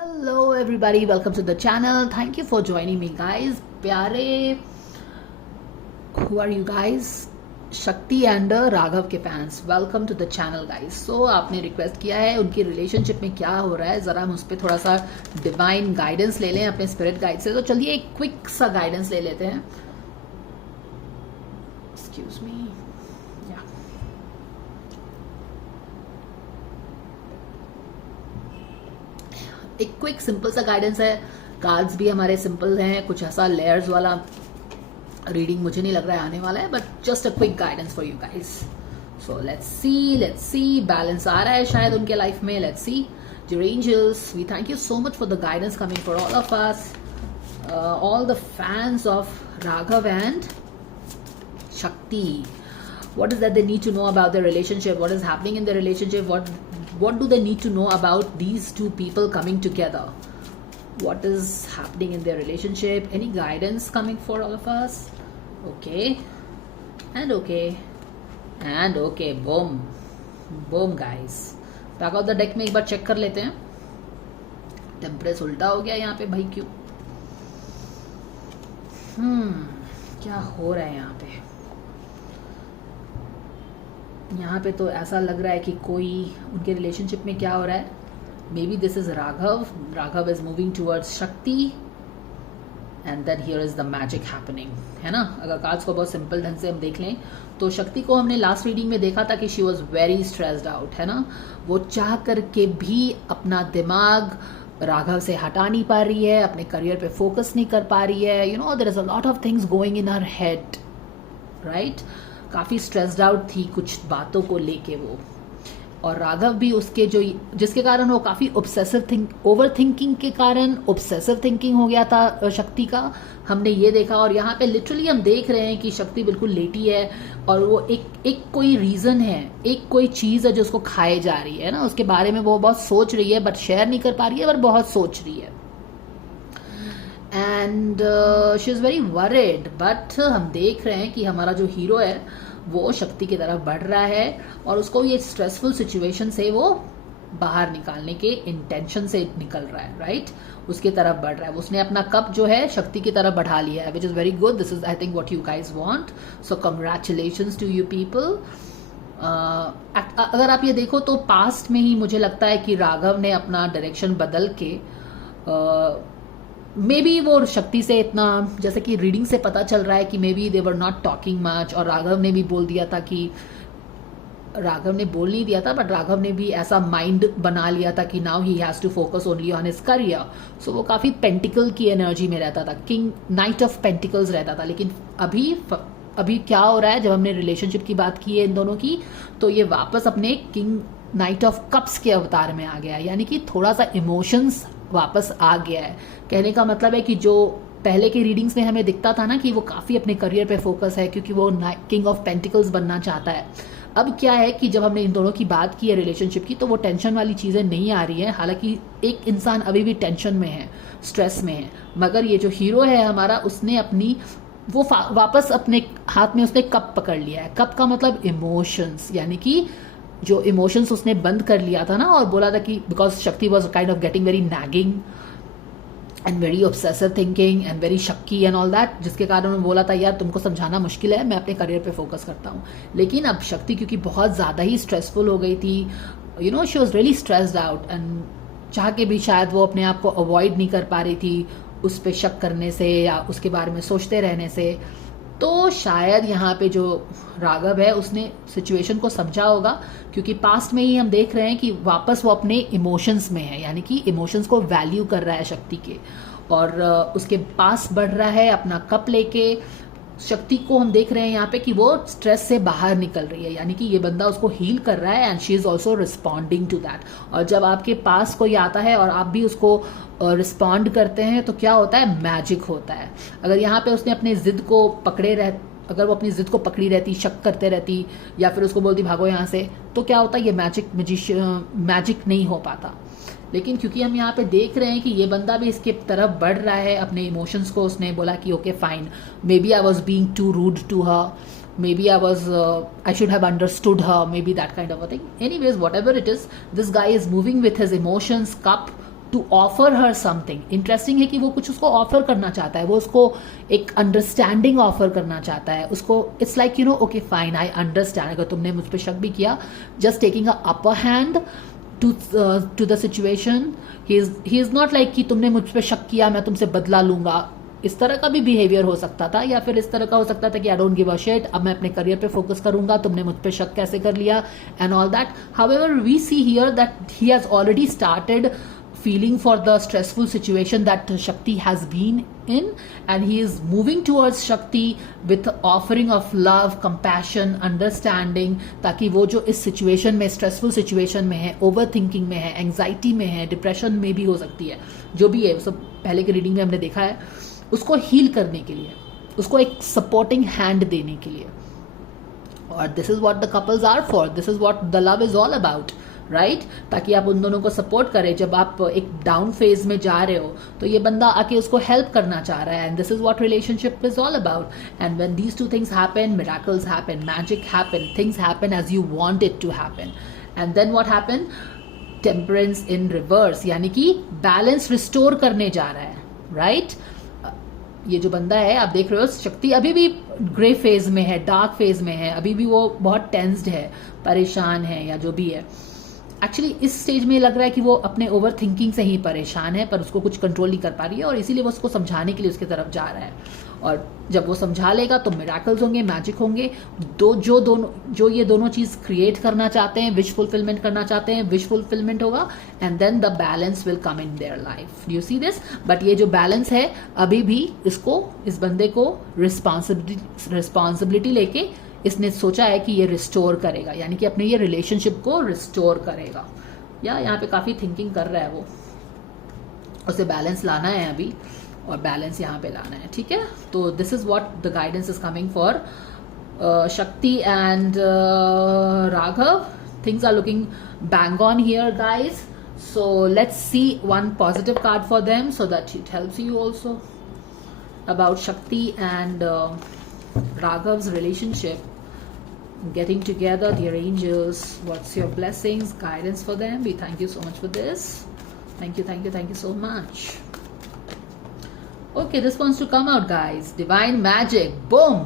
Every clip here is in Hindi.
Hello everybody, welcome to the channel. Thank you for joining me guys. प्यारे, who are you guys? Shakti and Raghav के fans, welcome to the channel guys. So आपने रिक्वेस्ट किया है उनकी रिलेशनशिप में क्या हो रहा है, ज़रा हम उस पर थोड़ा सा डिवाइन गाइडेंस ले लें अपने स्पिरिट गाइड से. तो चलिए एक क्विक सा गाइडेंस ले लेते हैं. Excuse me. एक क्विक सिंपल सा गाइडेंस है. कार्ड्स भी हमारे सिंपल हैं, कुछ ऐसा लेयर्स वाला रीडिंग मुझे नहीं लग रहा है आने वाला है, but just a quick guidance for you guys. So let's see balance आ रहा है शायद उनके लाइफ में. Let's see. Dear angels, we thank you so much for the guidance coming for all of us, all the fans of Raghav and Shakti. What is that they need to know about their relationship? What is happening in their relationship? What do they need to know about these two people coming together? What is happening in their relationship? Any guidance coming for all of us? Okay. And okay. And okay. Boom. Boom guys. Back out the deck में एक बार चेक कर लेते हैं. टेम्परेस उल्टा हो गया यहाँ पे भाई, क्यों? क्या हो रहा है यहाँ पे? यहाँ पे तो ऐसा लग रहा है कि कोई उनके रिलेशनशिप में क्या हो रहा है. Maybe this is Raghav is moving towards Shakti and then here is the magic happening, है ना. अगर कार्ड्स को बहुत सिंपल ढंग से हम देख लें तो शक्ति को हमने लास्ट रीडिंग में देखा था कि she was very stressed out, है ना. वो चाह करके भी अपना दिमाग राघव से हटा नहीं पा रही है, अपने करियर पे फोकस नहीं कर पा रही है. You know, there is a lot of things going in her head, right. काफ़ी स्ट्रेस्ड आउट थी कुछ बातों को लेके वो, और राघव भी उसके जिसके कारण वो काफ़ी ओवर थिंकिंग के कारण ऑब्सेसिव थिंकिंग हो गया था शक्ति का, हमने ये देखा. और यहाँ पे लिटरली हम देख रहे हैं कि शक्ति बिल्कुल लेटी है और वो एक कोई रीज़न है, एक कोई चीज़ है जो उसको खाए जा रही है ना. उसके बारे में वो बहुत सोच रही है, बट शेयर नहीं कर पा रही है, पर बहुत सोच रही है. And she is very worried. But हम देख रहे हैं कि हमारा जो हीरो है वो शक्ति की तरफ बढ़ रहा है और उसको ये स्ट्रेसफुल सिचुएशन से वो बाहर निकालने के इंटेंशन से निकल रहा है, राइट. उसकी तरफ बढ़ रहा है. उसने अपना कप जो है शक्ति की तरफ बढ़ा लिया है, which is very good. This is I think what you guys want. So congratulations to you people. अगर आप ये देखो तो पास्ट में ही मुझे लगता है कि राघव ने अपना डायरेक्शन बदल के मे बी वो शक्ति से इतना, जैसे कि रीडिंग से पता चल रहा है कि may be they were not talking much. और राघव ने भी बोल दिया था कि राघव ने बोल नहीं दिया था, बट राघव ने भी ऐसा माइंड बना लिया था कि now he has to focus only on his career. So वो काफ़ी पेंटिकल की एनर्जी में रहता था, किंग नाइट ऑफ पेंटिकल्स रहता था. लेकिन अभी क्या हो रहा है, जब हमने रिलेशनशिप की बात की है इन दोनों की, तो ये वापस अपने किंग नाइट ऑफ कप्स के अवतार में आ गया है. यानी कि थोड़ा सा इमोशंस वापस आ गया है. कहने का मतलब है कि जो पहले के रीडिंग्स में हमें दिखता था ना कि वो काफ़ी अपने करियर पे फोकस है क्योंकि वो किंग ऑफ पेंटिकल्स बनना चाहता है. अब क्या है कि जब हमने इन दोनों की बात की है रिलेशनशिप की, तो वो टेंशन वाली चीज़ें नहीं आ रही हैं. हालांकि एक इंसान अभी भी टेंशन में है, स्ट्रेस में है, मगर ये जो हीरो है हमारा, उसने अपनी वो वापस अपने हाथ में उसने कप पकड़ लिया है. कप का मतलब इमोशंस, यानी कि जो इमोशंस उसने बंद कर लिया था ना, और बोला था कि because Shakti was kind of getting very nagging and very obsessive thinking and very शक्की एंड ऑल दैट, जिसके कारण उन्होंने बोला था यार तुमको समझाना मुश्किल है, मैं अपने करियर पे फोकस करता हूँ. लेकिन अब शक्ति क्योंकि बहुत ज़्यादा ही स्ट्रेसफुल हो गई थी, you know, she was really stressed out, and चाह के भी शायद वो अपने आप को अवॉइड नहीं कर पा रही थी उस पर शक करने से या उसके बारे में सोचते रहने से. तो शायद यहाँ पे जो राघव है उसने सिचुएशन को समझा होगा, क्योंकि पास्ट में ही हम देख रहे हैं कि वापस वो अपने इमोशंस में है, यानी कि इमोशंस को वैल्यू कर रहा है शक्ति के, और उसके पास बढ़ रहा है अपना कप लेके. शक्ति को हम देख रहे हैं यहाँ पे कि वो स्ट्रेस से बाहर निकल रही है, यानी कि ये बंदा उसको हील कर रहा है and she is also responding to that. और जब आपके पास कोई आता है और आप भी उसको रिस्पॉन्ड करते हैं तो क्या होता है, मैजिक होता है. अगर यहाँ पे उसने अपने जिद को अगर वो अपनी जिद को पकड़ी रहती, शक करते रहती, या फिर उसको बोलती भागो यहाँ से, तो क्या होता है, ये मैजिक नहीं हो पाता. लेकिन क्योंकि हम यहाँ पे देख रहे हैं कि ये बंदा भी इसके तरफ बढ़ रहा है अपने इमोशंस को, उसने बोला कि okay fine, maybe I was being too rude to her, maybe I should have understood her, maybe that kind of a thing. Anyways, whatever it is, this guy is moving with his emotions cup to offer her something. Interesting है कि वो कुछ उसको ऑफर करना चाहता है, वो उसको एक अंडरस्टैंडिंग ऑफर करना चाहता है उसको. It's like okay fine, I understand. अगर तुमने मुझ पर शक भी किया, just taking a upper hand to the situation. He is not like कि तुमने मुझ पर शक किया, मैं तुमसे बदला लूंगा. इस तरह का भी बिहेवियर हो सकता था, या फिर इस तरह का हो सकता था कि I don't give a shit, अब मैं अपने करियर पे फोकस करूंगा, तुमने मुझ पे शक कैसे कर लिया, and all that. However we see here that he has already started feeling for the stressful situation that Shakti has been in, and he is moving towards Shakti with offering of love, compassion, understanding, ताकि वो जो इस situation में, stressful situation में है, overthinking में है, anxiety में है, depression में भी हो सकती है, जो भी है, सब पहले के रीडिंग में हमने देखा है, उसको हील करने के लिए, उसको एक सपोर्टिंग हैंड देने के लिए. और this is what the couples are for, this is what the love is all about, right? ताकि आप उन दोनों को सपोर्ट करें. जब आप एक डाउन फेज में जा रहे हो तो ये बंदा आके उसको हेल्प करना चाह रहा है, and this is what relationship is all about. And when these two things happen, miracles happen, magic happen, things happen as you want it to happen. And then what happen? Temperance in reverse, यानी कि बैलेंस रिस्टोर करने जा रहा है, राइट? ये जो बंदा है, आप देख रहे हो, शक्ति अभी भी ग्रे फेज में है, डार्क फेज में है, अभी भी वो बहुत टेंस्ड है, परेशान है, या जो भी है. एक्चुअली इस स्टेज में लग रहा है कि वो अपने ओवर थिंकिंग से ही परेशान है, पर उसको कुछ कंट्रोल नहीं कर पा रही है, और इसीलिए वो उसको समझाने के लिए उसकी तरफ जा रहा है. और जब वो समझा लेगा तो मिरेकल्स होंगे, मैजिक होंगे. जो ये दोनों चीज क्रिएट करना चाहते हैं, विश फुलफिलमेंट करना चाहते हैं, विश फुलफिलमेंट होगा, and then the balance will come in their life. You see this? But ये जो बैलेंस है, अभी भी इस बंदे को रिस्पॉन्सिबिलिटी लेके इसने सोचा है कि ये रिस्टोर करेगा, यानी कि अपने ये रिलेशनशिप को रिस्टोर करेगा. या यहाँ पे काफी थिंकिंग कर रहा है वो, उसे बैलेंस लाना है अभी, और बैलेंस यहाँ पे लाना है. ठीक है, तो this is what the guidance is coming for Shakti and Raghav. Things are looking bang on here guys. So let's see one positive card for them so that it helps you also about Shakti and Raghav's relationship getting together. Dear angels, what's your blessings, guidance for them? We thank you so much for this. Thank you so much. Okay, this wants to come out, guys. Divine magic, boom.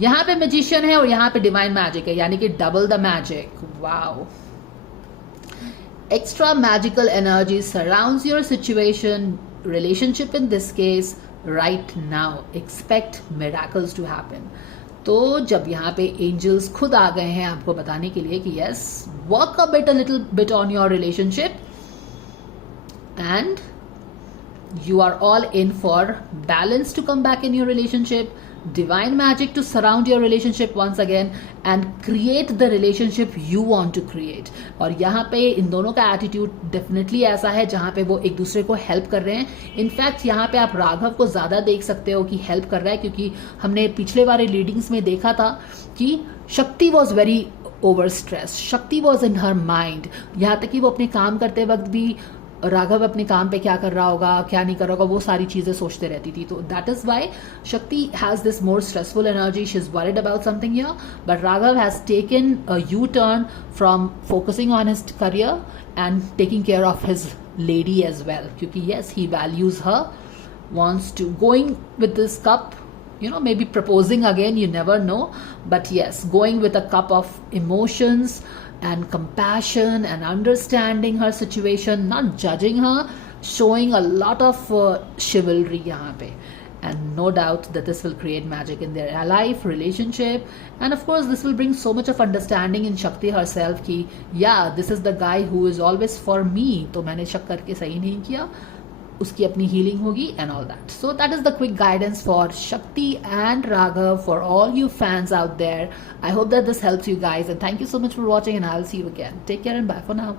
यहाँ पे magician है और यहाँ पे divine magic है, यानी कि double the magic. Wow. Extra magical energy surrounds your situation, relationship in this case. Right now, expect miracles to happen. तो जब यहाँ पे एंजल्स खुद आ गए हैं आपको बताने के लिए कि yes, work a little bit on your relationship, and you are all in for balance to come back in your relationship, divine magic to surround your relationship once again, and create the relationship you want to create. और यहाँ पे इन दोनों का एटीट्यूड डेफिनेटली ऐसा है जहाँ पे वो एक दूसरे को हेल्प कर रहे हैं. इनफैक्ट यहाँ पे आप राघव को ज्यादा देख सकते हो कि हेल्प कर रहा है, क्योंकि हमने पिछले वाले रीडिंग्स में देखा था कि शक्ति वॉज वेरी ओवर स्ट्रेस, शक्ति वॉज इन हर माइंड. यहाँ तक कि वो अपने काम करते वक्त भी राघव अपने काम पे क्या कर रहा होगा, क्या नहीं कर रहा होगा, वो सारी चीजें सोचते रहती थी. तो that is why Shakti has this more stressful energy. She is worried about something here, but Raghav has taken a U turn from focusing on his career and taking care of his lady as well, क्योंकि yes, he values her, wants to going with this cup, maybe proposing again, you never know, but yes, going with a cup of emotions and compassion and understanding her situation, not judging her, showing a lot of chivalry यहाँ पे. And no doubt that this will create magic in their life, relationship, and of course this will bring so much of understanding in Shakti herself कि yeah, this is the guy who is always for me, तो मैंने शक करके सही नहीं किया, उसकी अपनी healing होगी and all that. So that is the quick guidance for Shakti and Raghav for all you fans out there. I hope that this helps you guys, and thank you so much for watching, and I'll see you again. Take care and bye for now.